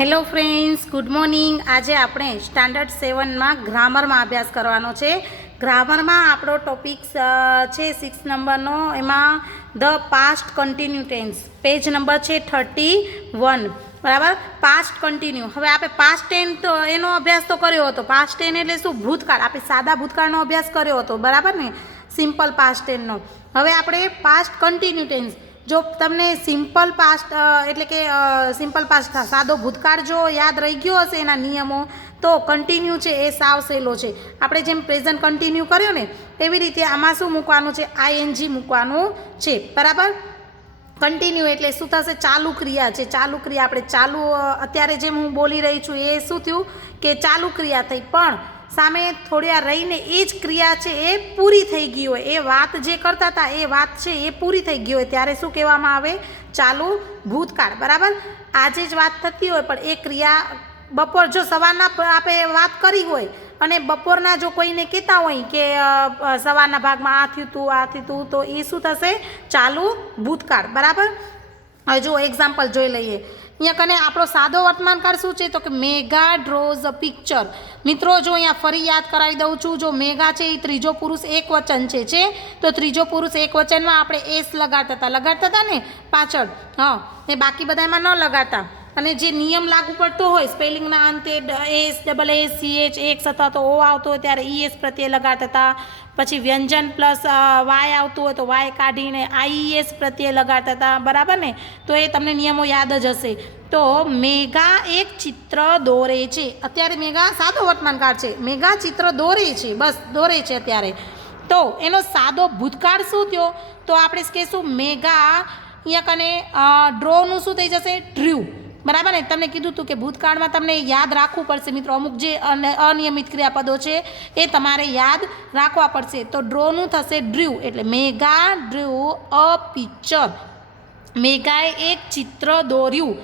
Hello friends, good morning. આજે આપણે standard 7માં ગ્રામરમાં અભ્યાસ કરવાનો છે. ગ્રામરમાં આપણો ટોપિક છે 6 નંબરનો. એમાં the past continue tense, page number છે 31. બરાબર, પાસ્ટ કન્ટિન્યુ. હવે આપણે પાસ્ટ ટેન્સ તો એનો અભ્યાસ તો કર્યો હતો. પાસ્ટ ટેન્સ એટલે શું? ભૂતકાળ. આપણે સાદા ભૂતકાળનો અભ્યાસ કર્યો હતો, બરાબર ને, સિમ્પલ પાસ્ટ ટેન્સનો. હવે આપણે પાસ્ટ કન્ટિન્યુ ટેન્સ, જો તમને સિમ્પલ પાસ્ટ એટલે કે સિમ્પલ પાસ્ટ સાદો ભૂતકાળ જો યાદ રહી ગયો હશે એના નિયમો, તો કન્ટિન્યુ છે એ સાવ સહેલો છે. આપણે જેમ પ્રેઝન્ટ કન્ટિન્યુ કર્યો ને એવી રીતે આમાં શું મૂકવાનું છે? આઈએનજી મૂકવાનું છે. બરાબર. કન્ટિન્યુ એટલે શું થશે? ચાલુ ક્રિયા છે. ચાલુ ક્રિયા આપણે ચાલુ અત્યારે જેમ હું બોલી રહી છું એ શું થયું કે ચાલુ ક્રિયા થઈ, પણ સામે થોડી વાર રહીને એ જ ક્રિયા છે એ પૂરી થઈ ગઈ હોય. એ વાત જે કરતા હતા એ વાત છે એ પૂરી થઈ ગઈ હોય ત્યારે શું કહેવામાં આવે? ચાલુ ભૂતકાળ. બરાબર. આજે જ વાત થતી હોય પણ એ ક્રિયા બપોર જો સવારના આપણે વાત કરી હોય અને બપોરના જો કોઈને કહેતા હોય કે સવારના ભાગમાં આ થયું તું, તો એ શું થશે? ચાલુ ભૂતકાળ. બરાબર. હવે જો એક્ઝામ્પલ જોઈ લઈએ. અહીંયા કને આપણો સાદો વર્તમાનકાળ શું છે? તો કે મેઘા ડ્રોઝ અ પિક્ચર. મિત્રો જો અહીંયા ફરી યાદ કરાવી દઉં છું. જો મેઘા છે એ ત્રીજો પુરુષ એક વચન છે તો ત્રીજો પુરુષ એક વચનમાં આપણે એસ લગાડતા હતા ને પાછળ, હા, એ બાકી બધામાં ન લગાડતા. અને જે નિયમ લાગુ પડતો હોય સ્પેલિંગના અંતે S, double S, CH x અથવા તો ઓ આવતો હોય ત્યારે ES પ્રત્યે લગાડતા હતા. પછી વ્યંજન પ્લસ વાય આવતું હોય તો વાય કાઢીને IES પ્રત્યે લગાડતા હતા. બરાબર ને? તો એ તમને નિયમો યાદ જ હશે. તો મેઘા એક ચિત્ર દોરે છે. અત્યારે મેઘા સાદો વર્તમાનકાળ છે. મેઘા ચિત્ર દોરે છે, બસ દોરે છે અત્યારે. તો એનો સાદો ભૂતકાળ શું થયો? તો આપણે કહીશું મેઘા અહીંયા કને ડ્રોનું શું થઈ જશે? ડ્ર્યુ. બરાબર ને? તમને કીધું હતું કે ભૂતકાળમાં તમને યાદ રાખવું પડશે મિત્રો. અમુક જે અનિયમિત ક્રિયાપદો છે એ તમારે યાદ રાખવા પડશે. તો ડ્રોનું થશે ડ્ર્યુ. એટલે મેઘા ડ્ર્યુ અ પિક્ચર. મેઘાએ એક ચિત્ર દોર્યું.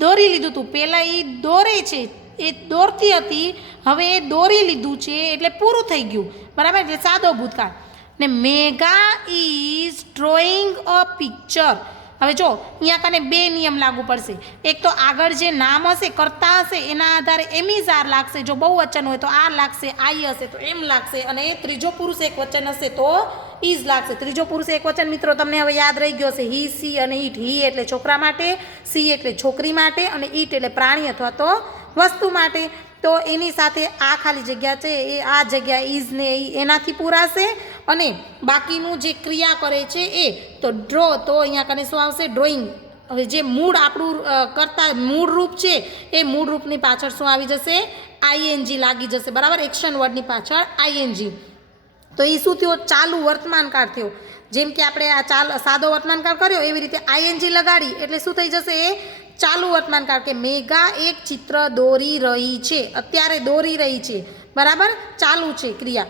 દોરી લીધું હતું. પહેલાં એ દોરે છે, એ દોરતી હતી, હવે એ દોરી લીધું છે એટલે પૂરું થઈ ગયું. બરાબર. એટલે સાદો ભૂતકાળ. ને મેઘા ઇઝ ડ્રોઈંગ અ પિક્ચર. હવે જો અહીંયા કને બે નિયમ લાગુ પડશે. એક તો આગળ જે નામ હશે, કરતા હશે, એના આધારે એમ ઇઝ આર લાગશે. જો બહુ વચન હોય તો આર લાગશે, આઈ હશે તો એમ લાગશે, અને ત્રીજો પુરુષ એક વચન હશે તો ઇઝ લાગશે. ત્રીજો પુરુષ એક વચન મિત્રો તમને હવે યાદ રહી ગયો હશે. હી, સી અને ઈટ. હી એટલે છોકરા માટે, સી એટલે છોકરી માટે, અને ઈટ એટલે પ્રાણી અથવા તો વસ્તુ માટે. તો એની સાથે આ ખાલી જગ્યા છે એ આ જગ્યા ઇઝ ને એનાથી પૂરાશે, અને બાકીનું જે ક્રિયા કરે છે એ તો ડ્રો. તો અહીંયા કને શું આવશે? ડ્રોઈંગ. હવે જે મૂળ આપણું કરતા મૂળ રૂપ છે એ મૂળ રૂપની પાછળ શું આવી જશે? આઈએનજી લાગી જશે. બરાબર. એક્શન વર્ડની પાછળ આઈએનજી. તો એ શું થયો? ચાલુ વર્તમાનકાળ થયો. જેમ કે આપણે આ સાદો વર્તમાનકાળ કર્યો એવી રીતે આઈએનજી લગાડી એટલે શું થઈ જશે? એ ચાલુ વર્તમાનકાળ. કે મેઘા એક ચિત્ર દોરી રહી છે. અત્યારે દોરી રહી છે. બરાબર. ચાલુ છે ક્રિયા.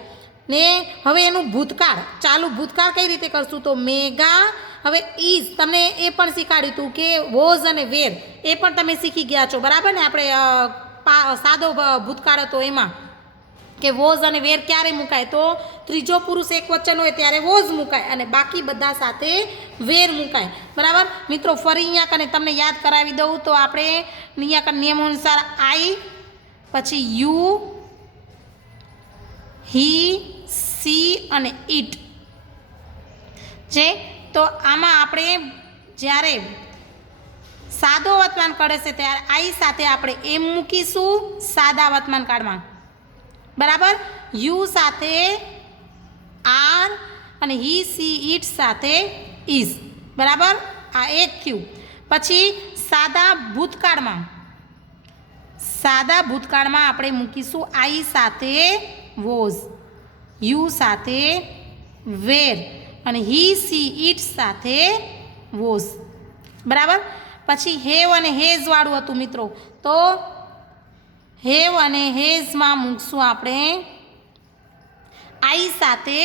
ને હવે એનું ભૂતકાળ, ચાલુ ભૂતકાળ કઈ રીતે કરશું? તો મેઘા, હવે ઇઝ તમને એ પણ શીખવાડ્યું હતું કે વોઝ અને વેર, એ પણ તમે શીખી ગયા છો. બરાબર ને? આપણે સાદો ભૂતકાળ હતો એમાં કે વોઝ અને વેર ક્યારે મુકાય? તો ત્રીજો પુરુષ એક વચન હોય ત્યારે વોઝ મુકાય અને બાકી બધા સાથે વેર મુકાય. બરાબર મિત્રો. ફરી અહીંયા કને તમને યાદ કરાવી દઉં તો આપણે અહીંયા કને નિયમ અનુસાર આઈ, પછી યુ, હી, સી અને ઈટ છે. તો આમાં આપણે જ્યારે સાદો વર્તમાનકાળ હશે ત્યારે આઈ સાથે આપણે એમ મૂકીશું સાદા વર્તમાનકાળમાં. બરાબર. યુ સાથે આર અને હી, સી, ઈટ સાથે ઇઝ. બરાબર. આ એક થયું. પછી સાદા ભૂતકાળમાં આપણે મૂકીશું આઈ સાથે વોઝ, યુ સાથે વેર અને હી, સી, ઈટ સાથે વોઝ. બરાબર. પછી હેવ અને હેઝ વાળું હતું મિત્રો. તો હેવ અને હેઝમાં મૂકશું આપણે આઈ સાથે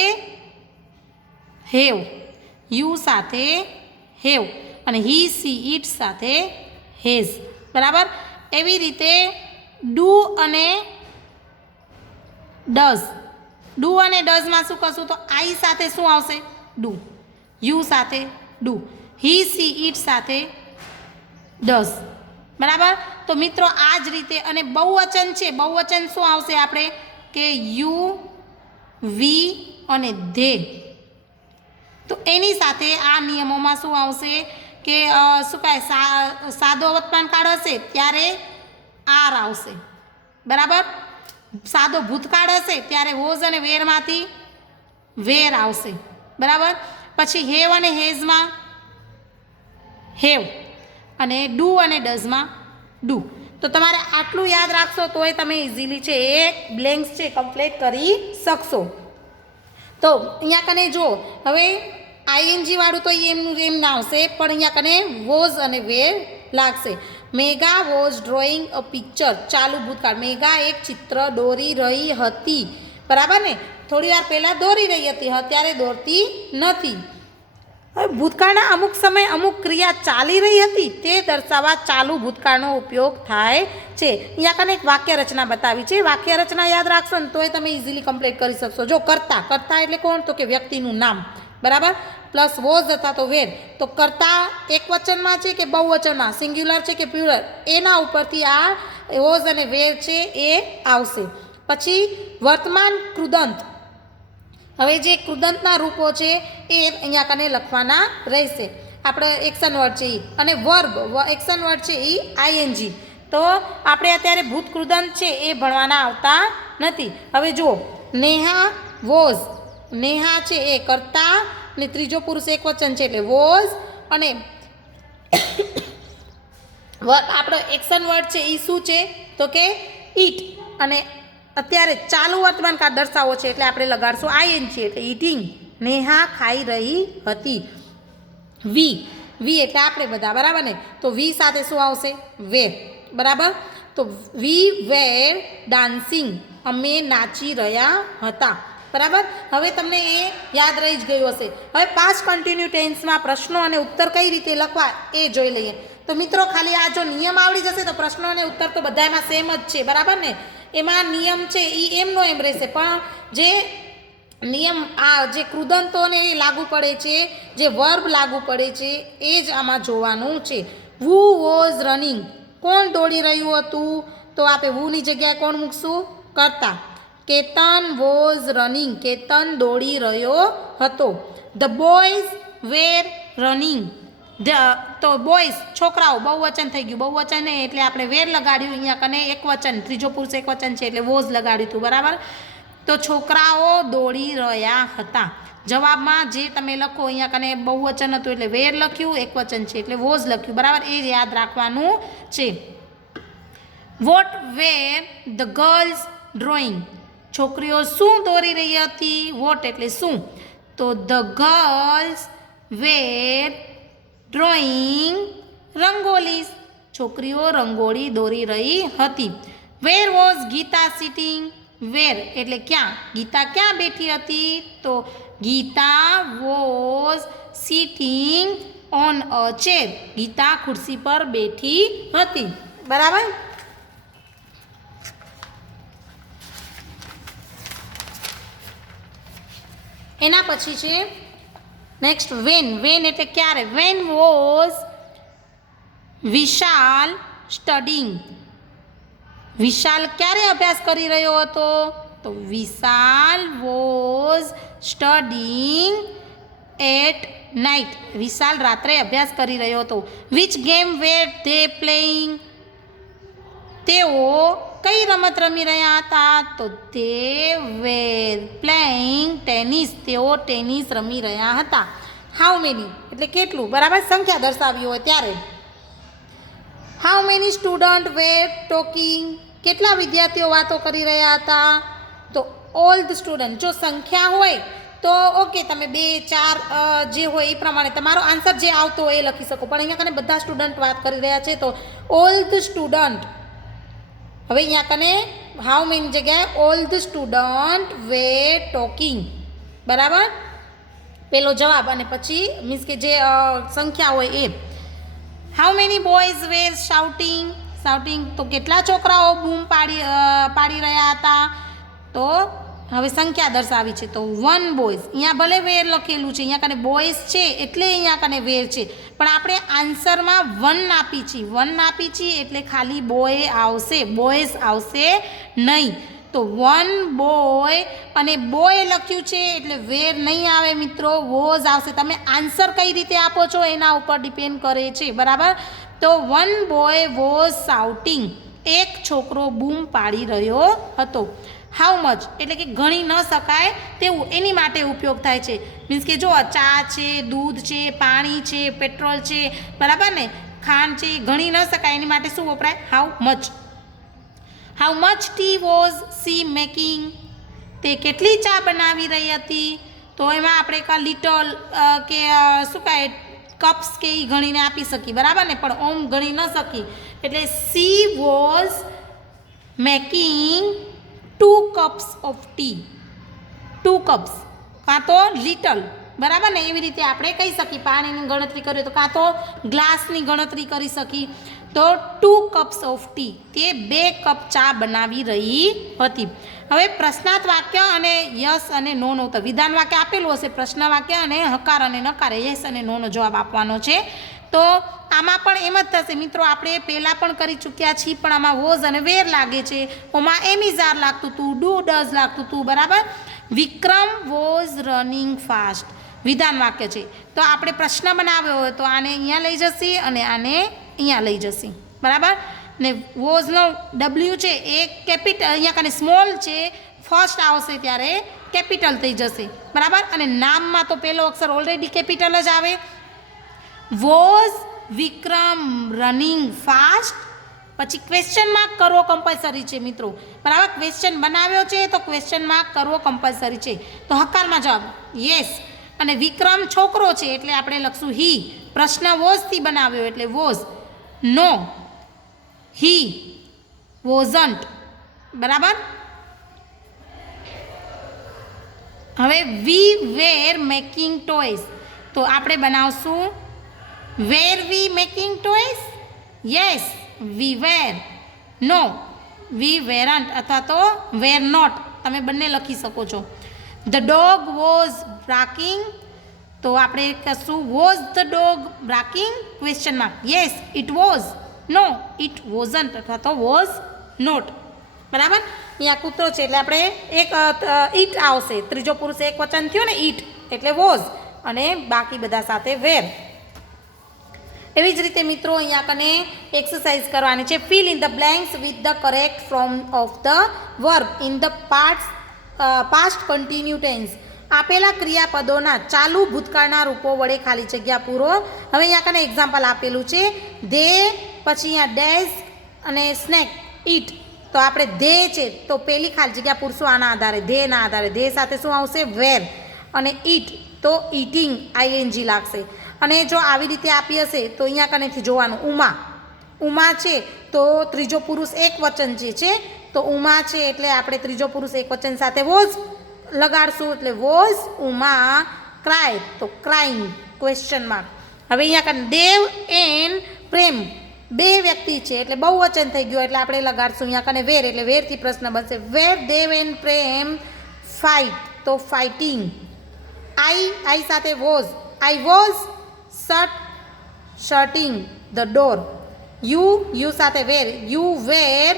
હેવ, યુ સાથે હેવ અને હી, સી, ઈટ સાથે હેઝ. બરાબર. એવી રીતે ડુ અને ડઝ. ડુ અને ડઝમાં શું કરશું? તો આઈ સાથે શું આવશે? ડુ. યુ સાથે ડુ. હી, સી, ઈટ સાથે ડઝ. બરાબર. તો મિત્રો આ જ રીતે અને બહુવચન છે, બહુવચન શું આવશે આપણે કે યુ વી અને ધે. તો એની સાથે આ નિયમોમાં શું આવશે કે શું કહે સાદો વર્તમાન કાળ હશે ત્યારે આર આવશે. બરાબર. સાદો ભૂતકાળ હશે ત્યારે વોઝ અને વેરમાંથી વેર આવશે. બરાબર. પછી હેવ અને હેઝમાં હેવ અને ડુ અને ડઝમાં ડુ. તો તમારે આટલું યાદ રાખશો તોય તમે ઇઝીલી છે એ બ્લેન્ક્સ છે કમ્પ્લીટ કરી શકશો. તો અહીંયા કને જો હવે આઈએનજી વાળું તો એમનું એમ ના આવશે, પણ અહીંયા કને વોઝ અને વેર લાગશે. Mega was drawing a picture, ચાલુ ભૂતકાળ. મેગા એક ચિત્ર દોરી રહી હતી. બરાબર ને, થોડી વાર પહેલાં દોરી રહી હતી, અત્યારે દોરતી નથી. હવે ભૂતકાળના અમુક સમય અમુક ક્રિયા ચાલી રહી હતી તે દર્શાવવા ચાલુ ભૂતકાળનો ઉપયોગ થાય છે. અહીંયા કને એક વાક્ય રચના બતાવી છે. વાક્ય રચના યાદ રાખશો ને તોય તમે ઇઝીલી કમ્પ્લીટ કરી શકશો. જો કર્તા, કર્તા એટલે કોણ તો કે વ્યક્તિનું નામ. બરાબર. પ્લસ વોઝ હતા તો વેર. તો કર્તા એક વચનમાં છે કે બહુવચનમાં, સિંગ્યુલર છે કે પ્લુરલ, એના ઉપરથી આ વોઝ અને વેર છે એ આવશે. પછી વર્તમાન કૃદંત. હવે જે કૃદંતના રૂપો છે એ અહીંયા કને લખવાના રહેશે. આપણે એક્શન વર્ડ છે એ, અને વર્બ એક્શન વર્ડ છે એ આઈએનજી. તો આપણે અત્યારે ભૂત કૃદંત છે એ ભણવાના આવતા નથી. હવે જુઓ, નેહા વોઝ, નેહા છે એ કર્તા ને ત્રીજો પુરુષ એક વચન છે એટલે વોઝ, અને આપણો એક્શન વર્ડ છે એ શું છે તો કે ઈટ. અને અત્યારે ચાલુ વર્તમાન કાળ દર્શાવો છે એટલે આપણે લગાડશું આઈએનજી એટલે ઈટિંગ. નેહા ખાઈ રહી હતી. વી, વી એટલે આપણે બધા. બરાબર ને. તો વી સાથે શું આવશે વેર. બરાબર. તો વી વેર ડાન્સિંગ, અમે નાચી રહ્યા હતા. બરાબર. હવે તમને એ યાદ રહી જ ગયું હશે. હવે પાસ્ટ કન્ટિન્યુ ટેન્સમાં પ્રશ્નો અને ઉત્તર કઈ રીતે લખવા એ જોઈ લઈએ. તો મિત્રો ખાલી આ જો નિયમ આવડી જશે તો પ્રશ્નો અને ઉત્તર તો બધામાં સેમ જ છે. બરાબર ને. એમાં નિયમ છે એ એમનો એમ રહેશે, પણ જે નિયમ આ જે કૃદંતોને એ લાગુ પડે છે, જે વર્બ લાગુ પડે છે એ જ આમાં જોવાનું છે. વુ વોઝ રનિંગ, કોણ દોડી રહ્યું હતું તો આપણે વુની જગ્યાએ કોણ મૂકશું કર્તા. કેતન વોઝ રનિંગ, કેતન દોડી રહ્યો હતો. ધ બોયઝ વેર રનિંગ, તો બોયઝ છોકરાઓ બહુવચન થઈ ગયું. બહુવચન નહીં એટલે આપણે વેર લગાડ્યું. અહીંયા કને એક વચન, ત્રીજો પુરુષ એક વચન છે એટલે વોઝ લગાડ્યું હતું. બરાબર. તો છોકરાઓ દોડી રહ્યા હતા. જવાબમાં જે તમે લખો અહીંયા કને બહુવચન હતું એટલે વેર લખ્યું, એક વચન છે એટલે વોઝ લખ્યું. બરાબર. એ જ યાદ રાખવાનું છે. What were the girls drawing, છોકરીઓ શું દોરી રહી હતી. વોટ એટલે શું, તો the girls were drawing rangolis, છોકરીઓ રંગોળી દોરી રહી હતી. Where was Geeta sitting, where એટલે ક્યાં, ગીતા ક્યાં બેઠી હતી તો Geeta was sitting on a chair, Geeta ખુરશી પર બેઠી હતી. બરાબર. એના પછી છે નેક્સ્ટ વેન. વેન એટલે ક્યારે. વેન વોઝ વિશાલ સ્ટડિંગ, વિશાલ ક્યારે અભ્યાસ કરી રહ્યો હતો તો Vishal was studying at night, Vishal રાત્રે અભ્યાસ કરી રહ્યો હતો. Which game were they playing, તેઓ કઈ રમત રમી રહ્યા હતા તો તે વેર પ્લેઇંગ ટેનિસ, તેઓ ટેનિસ રમી રહ્યા હતા. હાઉ મેની એટલે કેટલું. બરાબર. સંખ્યા દર્શાવી હોય ત્યારે. How many student were talking, કેટલા વિદ્યાર્થીઓ વાતો કરી રહ્યા હતા તો ઓલ ધ સ્ટુડન્ટ. જો સંખ્યા હોય તો ઓકે તમે 2 4 જે હોય એ પ્રમાણે તમારો આન્સર જે આવતો હોય એ લખી શકો, પણ અહીંયા કને બધા સ્ટુડન્ટ વાત કરી રહ્યા છે તો ઓલ ધ સ્ટુડન્ટ. હવે અહીંયા કને હાઉ મેની જગ્યાએ all the student were talking. બરાબર. પેલો જવાબ અને પછી મીન્સ કે જે સંખ્યા હોય એ. How many boys were shouting, shouting તો કેટલા છોકરાઓ બૂમ પાડી રહ્યા હતા તો હવે સંખ્યા દર્શાવી છે તો 1 બોયઝ, અહીંયા ભલે વેર લખેલું છે, અહીંયા કને બોયઝ છે એટલે અહીંયા કને વેર છે, પણ આપણે આન્સરમાં 1 આપી છીએ, 1 આપી છીએ એટલે ખાલી બોય આવશે, બોયઝ આવશે નહીં. તો 1 બોય અને બોય લખ્યું છે એટલે વેર નહીં આવે મિત્રો, વોઝ આવશે. તમે આન્સર કઈ રીતે આપો છો એના ઉપર ડિપેન્ડ કરે છે, બરાબર. તો 1 બોય વોઝ શાઉટિંગ, એક છોકરો બૂમ પાડી રહ્યો હતો. હાઉ મચ એટલે કે ગણી ન શકાય તેવું, એની માટે ઉપયોગ થાય છે. મીન્સ કે જો ચા છે, દૂધ છે, પાણી છે, પેટ્રોલ છે, બરાબર ને, ખાંડ છે, ગણી ન શકાય એની માટે શું વપરાય? How much. How much T was C making, તે કેટલી ચા બનાવી રહી હતી? તો એમાં આપણે કા લિટલ કે શું કહે કપ્સ કે એ ગણીને આપી શકીએ, બરાબર ને, પણ ઓમ ગણી ન શકી એટલે she was making 2 cups of T, 2 cups કાં તો લિટલ, બરાબર ને, એવી રીતે આપણે કહી શકીએ. પાણીની ગણતરી કરીએ તો કાં તો ગ્લાસની ગણતરી કરી શકીએ. તો 2 cups ઓફ ટી, તે 2 કપ ચા બનાવી રહી હતી. હવે પ્રશ્નાર્થ વાક્ય અને યસ અને નોનો, તો વિધાન વાક્ય આપેલું હશે, પ્રશ્ન વાક્ય અને હકાર અને નકારે યસ અને નોનો જવાબ આપવાનો છે. તો આમાં પણ એમ જ થશે મિત્રો, આપણે પહેલાં પણ કરી ચૂક્યા છીએ, પણ આમાં વોઝ અને વેર લાગે છે, ઓમાં એમિઝાર લાગતું હતું, ડુ ડઝ લાગતું હતું, બરાબર. વિક્રમ વોઝ રનિંગ ફાસ્ટ, વિધાન વાક્ય છે. તો આપણે પ્રશ્ન બનાવ્યો હોય તો આને અહીંયા લઈ જશે અને આને અહીંયા લઈ જશે, બરાબર ને. વોઝનો ડબલ્યુ છે એ કેપિટલ, અહીંયા કાને સ્મોલ છે, ફર્સ્ટ આવશે ત્યારે કેપિટલ થઈ જશે, બરાબર. અને નામમાં તો પહેલો અક્ષર ઓલરેડી કેપિટલ જ આવે. વોઝ વિક્રમ રનિંગ ફાસ્ટ, પછી ક્વેશ્ચન માર્ક કરવો કમ્પલસરી છે મિત્રો, બરાબર. ક્વેશ્ચન બનાવ્યો છે તો ક્વેશ્ચન માર્ક કરવો કમ્પલસરી છે. તો હકારમાં જવાબ યસ. અને વિક્રમ છોકરો છે એટલે આપણે લખશું હી. પ્રશ્ન વોઝથી બનાવ્યો એટલે વોઝ. નો, હી વોઝન્ટ, બરાબર. હવે વી વેર મેકિંગ ટોયસ, તો આપણે બનાવશું વેર વી મેકિંગ ટોયસ? યસ, વી વેર. નો, વી વેરન્ટ અથવા તો વેર નોટ, તમે બંને લખી શકો છો. ધ ડોગ વોઝ બાર્કિંગ, તો આપણે કહીશું was the dog barking? Question mark. Yes, it was. No, it wasn't અથવા તો વોઝ નોટ, બરાબર. અહીંયા કૂતરો છે એટલે આપણે એક ઈટ આવશે, ત્રીજો પુરુષ એક વચન થયો ને ઈટ એટલે વોઝ, અને બાકી બધા સાથે વેર. એવી જ રીતે મિત્રો અહીંયા કને એક્સરસાઇઝ કરવાની છે. Fill in the blanks with the correct form of the verb in the past continue tense. આપેલા ક્રિયાપદોના ચાલુ ભૂતકાળના રૂપો વડે ખાલી જગ્યા પૂરો. હવે અહીંયા કને એક્ઝામ્પલ આપેલું છે, ધે, પછી અહીંયા ડેઝ અને સ્નેક, ઈટ. તો આપણે ધે છે તો પહેલી ખાલી જગ્યા પૂરશું આના આધારે, ધેના આધારે. ધે સાથે શું આવશે? વેર. અને ઈટ તો ઈટિંગ, આઈએનજી લાગશે. અને જો આવી રીતે આપી હશે તો અહીંયા કનેથી જોવાનું. ઉમા, ઉમા છે તો ત્રીજો પુરુષ એક વચન જે છે, તો ઉમા છે એટલે આપણે ત્રીજો પુરુષ એક વચન સાથે વોઝ લગાડશું એટલે વોઝ ઉમા ક્રાય, તો ક્રાઇંગ, ક્વેશ્ચન માર્ક. હવે અહીંયા કને દેવ એન્ડ પ્રેમ, બે વ્યક્તિ છે એટલે બહુ વચન થઈ ગયું એટલે આપણે લગાડશું અહીંયા કને વેર, એટલે વેરથી પ્રશ્ન બનશે. Were Dev and Prem fight, તો ફાઇટિંગ. આઈ સાથે was, I was shutting the door. You સાથે વેર, યુ વેર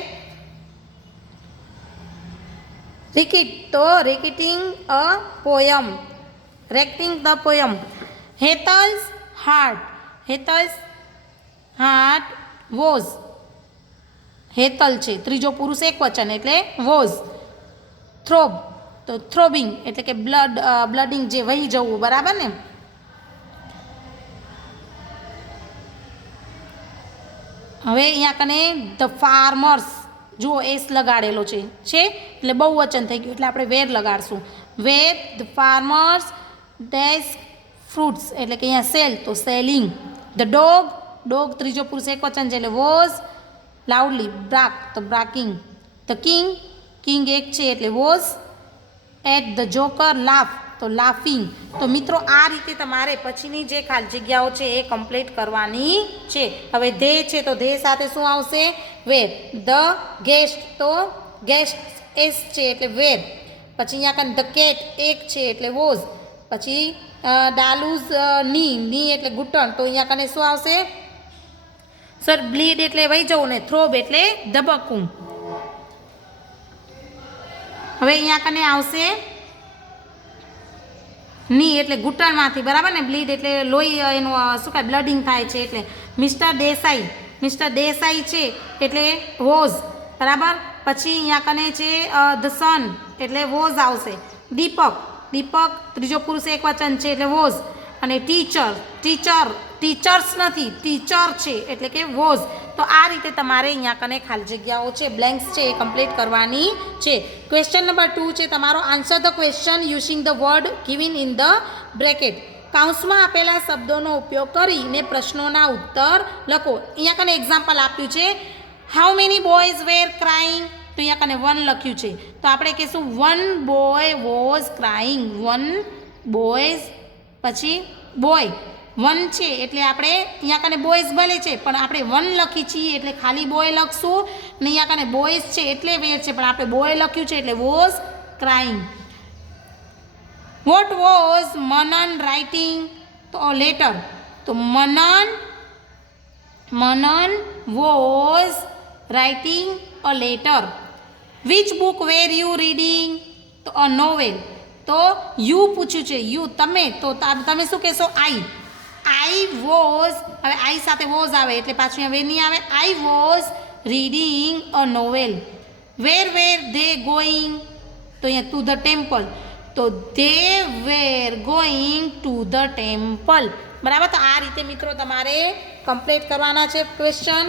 રિકીટ, તો reciting a poem, reciting the poem. Hetal's heart, Hetal's heart was, Hetal છે ત્રીજો પુરુષ એક વચન એટલે વોઝ. થ્રોબ, તો થ્રોબિંગ એટલે કે બ્લડિંગ, જે વહી જવું, બરાબર ને. હવે અહીંયા કને ધ ફાર્મર્સ, જુઓ એસ લગાડેલો છે એટલે બહુ વચન થઈ ગયું એટલે આપણે વેર લગાડશું. વેર ધ ફાર્મર્સ ડેસ્ક ફ્રૂટ્સ એટલે કે અહીંયા સેલ, તો સેલિંગ. ધ ડોગ, ડોગ ત્રીજો પુરુષ એક વચન છે એટલે વોઝ. લાઉડલી બ્રાક, તો બ્રાકિંગ. ધ કિંગ, કિંગ એક છે એટલે was. At the joker laugh, તો લાફિંગ. તો મિત્રો આ રીતે તમારે પછીની જે ખાલી જગ્યાઓ છે એ કમ્પ્લીટ કરવાની છે. હવે ધે છે તો ધે સાથે શું આવશે? વેર. ધ ગેસ્ટ, તો ગેસ્ટ એસ છે એટલે વેર. પછી અહીંયા કને ધ કેટ એક છે એટલે વોઝ, પછી ડાલુઝ ની એટલે ઘૂંટણ, તો અહીંયા કને શું આવશે સર બ્લીડ એટલે વહી જવું ને થ્રોબ એટલે ધબકવું. હવે અહીંયા કને આવશે ની એટલે ઘૂંટણમાંથી, બરાબર ને, બ્લીડ એટલે લોહી એનું શું કહે બ્લડિંગ થાય છે એટલે. મિસ્ટર દેસાઈ છે એટલે વોઝ, બરાબર. પછી અહીંયા કને છે ધ સન એટલે વોઝ આવશે. દીપક ત્રીજો પુરુષ એક વચન છે એટલે વોઝ. અને ટીચર્સ નથી, ટીચર છે એટલે કે વોઝ. તો આ રીતે તમારે અહીંયા કને ખાલી જગ્યાઓ છે, બ્લેન્ક્સ છે, એ કમ્પ્લીટ કરવાની છે. ક્વેશ્ચન નંબર 2 છે તમારો, answer the question using the word given in the bracket. કૌંસમાં આપેલા શબ્દોનો ઉપયોગ કરીને પ્રશ્નોના ઉત્તર લખો. અહીંયા કને એક્ઝામ્પલ આપ્યું છે, how many boys were crying, તો અહીંયા કને 1 લખ્યું છે, તો આપણે કહીશું 1 બોય વોઝ ક્રાઇંગ. 1 બોયઝ, પછી બોય 1 છે એટલે આપણે અહીંયા કને બોયઝ ભલે છે પણ આપણે 1 લખી છીએ એટલે ખાલી બોય લખશું, ને અહીંયા કને બોયઝ છે એટલે વેર છે પણ આપણે બોય લખ્યું છે એટલે was crying. What was Manan writing, તો લેટર, તો Manan was writing a letter. Which book were you reading, તો અ નોવેલ, તો યુ પૂછ્યું છે, યુ તમે, તો તમે શું કહેશો આઈ વોઝ, હવે આઈ સાથે વોઝ આવે એટલે પાછું હવે નહીં આવે, I was reading a novel. Were they going, તો અહીંયા ટુ ધ ટેમ્પલ, તો they were going to the temple, બરાબર. તો આ રીતે મિત્રો તમારે કમ્પ્લીટ કરવાના છે ક્વેશ્ચન.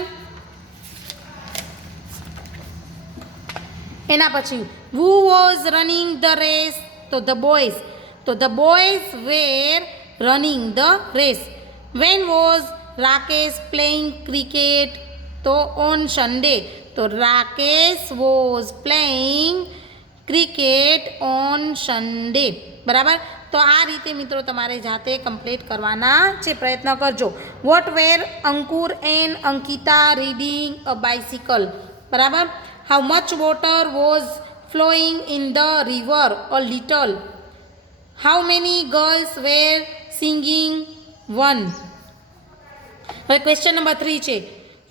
એના પછી who was running the race, તો ધ બોયઝ, તો the boys were running the race. When was Rakesh playing cricket, તો ઓન સન્ડે, તો Rakesh was playing cricket on Sunday, બરાબર. તો આ રીતે મિત્રો તમારે જાતે કમ્પ્લીટ કરવાના છે, પ્રયત્ન કરજો. What were Ankur and Ankita reading a bicycle, બરાબર. How much water was flowing in the river, a little. How many girls were singing? 1. હવે ક્વેશ્ચન નંબર 3 છે,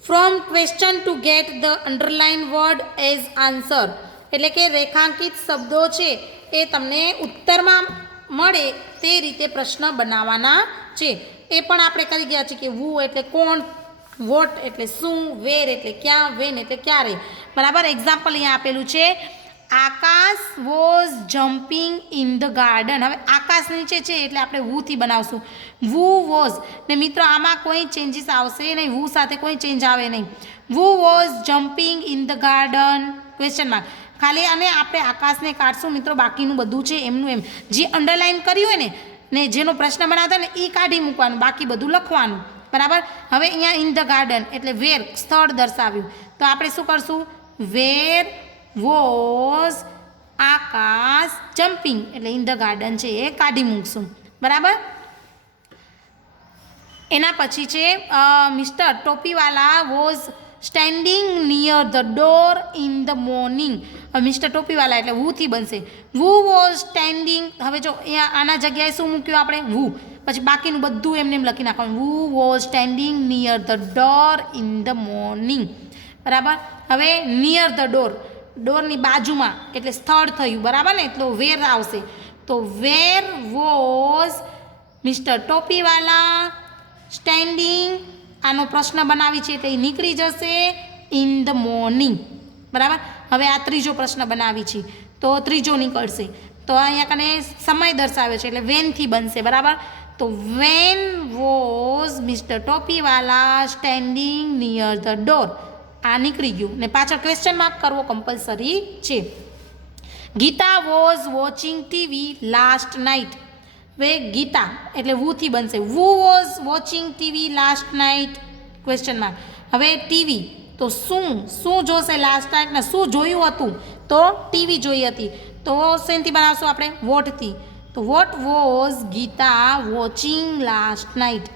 from question two get the underline word as answer, એટલે કે રેખાંકિત શબ્દો છે એ તમને ઉત્તરમાં મળે તે રીતે પ્રશ્ન બનાવવાના છે. એ પણ આપણે કરી ગયા છીએ કે વુ એટલે કોણ, વોટ એટલે શું, વેર એટલે ક્યાં, વેન એટલે ક્યારે, બરાબર. એક્ઝામ્પલ અહીંયા આપેલું છે, Akash was jumping in the garden. હવે આકાશ નીચે છે એટલે આપણે વુથી બનાવશું, વુ વોઝ. ને મિત્રો આમાં કોઈ ચેન્જીસ આવશે નહીં, વુ સાથે કોઈ ચેન્જ આવે નહીં. Who was jumping in the garden, question mark. ખાલી અને આપણે આકાશને કાઢશું મિત્રો, બાકીનું બધું છે એમનું એમ. જે અંડરલાઇન કર્યું હોય ને જેનો પ્રશ્ન બનાવતા ને એ કાઢી મૂકવાનું, બાકી બધું લખવાનું, બરાબર. હવે અહીંયા ઇન ધ ગાર્ડન એટલે વેર સ્થળ દર્શાવ્યું, તો આપણે શું કરશું, વેર વોઝ આકાશ જમ્પિંગ એટલે ઇન ધ ગાર્ડન છે એ કાઢી મૂકશું, બરાબર. એના પછી છે mister Topiwala was standing near the door in the morning. Mister Topiwala એટલે વુથી બનશે, વુ વોઝ સ્ટેન્ડિંગ. હવે જો અહીંયા આના જગ્યાએ શું મૂક્યું આપણે, વુ, પછી બાકીનું બધું એમને એમ લખી નાખવાનું, who was standing near the door in the morning, બરાબર. હવે નિયર ધ ડોર, ડોરની બાજુમાં એટલે સ્થળ થયું, બરાબર ને, એટલે વેર આવશે, તો where was mister Topiwala standing. આનો પ્રશ્ન બનાવી છે એટલે એ નીકળી જશે, ઇન ધ મોર્નિંગ, બરાબર. હવે આ ત્રીજો પ્રશ્ન બનાવી છે તો ત્રીજો નીકળશે, તો અહીંયા કને સમય દર્શાવ્યો છે એટલે વેનથી બનશે, બરાબર. તો when was mister Topiwala standing near the door, આ નીકળી ગયું ને પાછળ ક્વેશ્ચન માર્ક કરવો કમ્પલસરી છે. Geeta was watching TV last night. હવે ગીતા એટલે વુથી બનશે, who was watching TV last night, question mark. હવે ટીવી તો શું જોશે લાસ્ટ નાઇટ ને શું જોયું હતું, તો ટીવી જોઈ હતી, તો શેનથી બનાવશું આપણે, વોટથી. તો what was Geeta watching last night.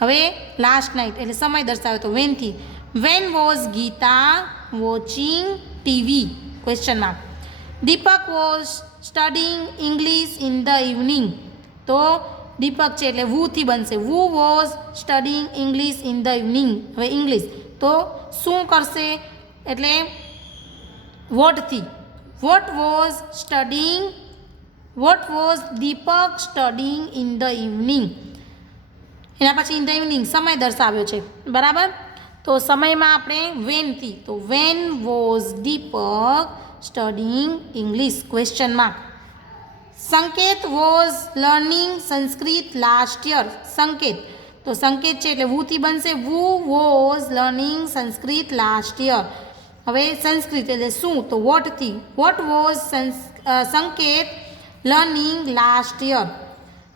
હવે લાસ્ટ નાઇટ એટલે સમય દર્શાવ્યો તો વેનથી, when was Geeta watching TV, question mark. Deepak was studying English in the evening. તો દીપક છે એટલે વુથી બનશે. Who was studying English in the evening. હવે ઇંગ્લિશ તો શું કરશે એટલે વોટથી. What was studying, what was Deepak studying in the evening. એના પછી ઇન ધ ઇવનિંગ સમય દર્શાવ્યો છે, બરાબર. તો સમયમાં આપણે વેનથી, તો when was Deepak studying English question mark. Sanket was learning Sanskrit last year. Sanket તો સંકેત છે એટલે વુથી બનશે. Who was learning Sanskrit last year. હવે સંસ્કૃત એટલે શું તો વોટથી. What was Sanket learning last year.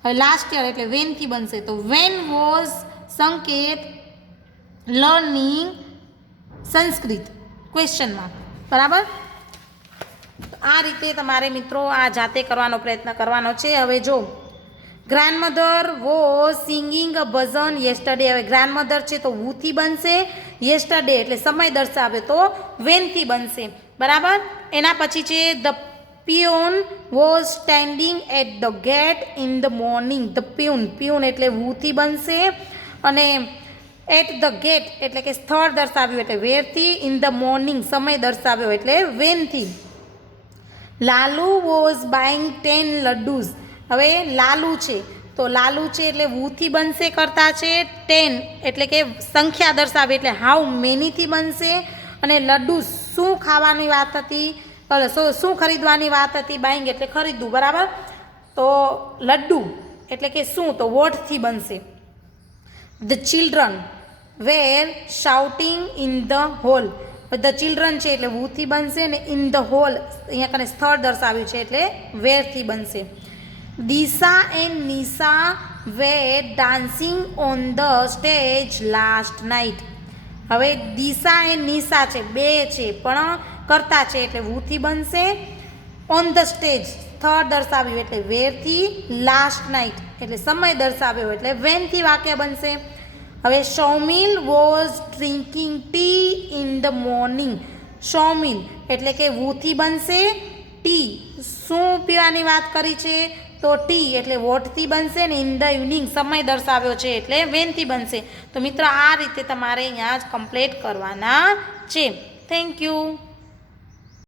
હવે લાસ્ટ યર એટલે વેનથી બનશે. તો when was Sanket learning Sanskrit question mark, બરાબર. આ રીતે તમારે મિત્રો આ જાતે કરવાનો પ્રયત્ન કરવાનો છે. હવે જો grandmother was singing a Bhajan yesterday. હવે ગ્રાન્ડમધર છે તો વુથી બનશે. યેસ્ટરડે એટલે સમય દર્શાવે તો વેનથી બનશે, બરાબર. એના પછી છે the peon was standing at the gate in the morning. The peon, peon એટલે વુથી બનશે અને એટ ધ ગેટ એટલે કે સ્થળ દર્શાવ્યું એટલે વેરથી. ઇન ધ મોર્નિંગ સમય દર્શાવ્યો એટલે વેનથી. Lalu was buying 10 laddoos. હવે લાલુ છે તો લાલુ છે એટલે વુથી બનશે કરતા છે. 10 એટલે કે સંખ્યા દર્શાવે એટલે હાઉ મેનીથી બનશે. અને લડ્ડુ શું ખાવાની વાત હતી, શું ખરીદવાની વાત હતી. બાઇંગ એટલે ખરીદવું, બરાબર. તો લડ્ડુ એટલે કે શું તો વોટથી બનશે. The children were shouting in the hall. The children છે એટલે વુથી બનશે અને ઇન ધ હોલ અહીંયા કને સ્થળ દર્શાવ્યું છે એટલે વેરથી બનશે. Disha and Nisha were dancing on the stage last night. હવે દિશા એન્ડ નિશા છે બે છે પણ કરતા છે એટલે વુથી બનશે. ઓન ધ સ્ટેજ સ્થળ દર્શાવ્યું એટલે વેરથી. લાસ્ટ નાઇટ એટલે સમય દર્શાવ્યો એટલે વેનથી વાક્ય બનશે. હવે Saumil was drinking T in the morning. Saumil એટલે કે વુથી બનશે. ટી શું પીવાની વાત કરી છે તો ટી એટલે વોટથી બનશે ને ઇન ધ ઇવનિંગ સમય દર્શાવ્યો છે એટલે વેનથી બનશે. તો મિત્રો આ રીતે તમારે અહીંયા જ કમ્પ્લીટ કરવાના છે. Thank you.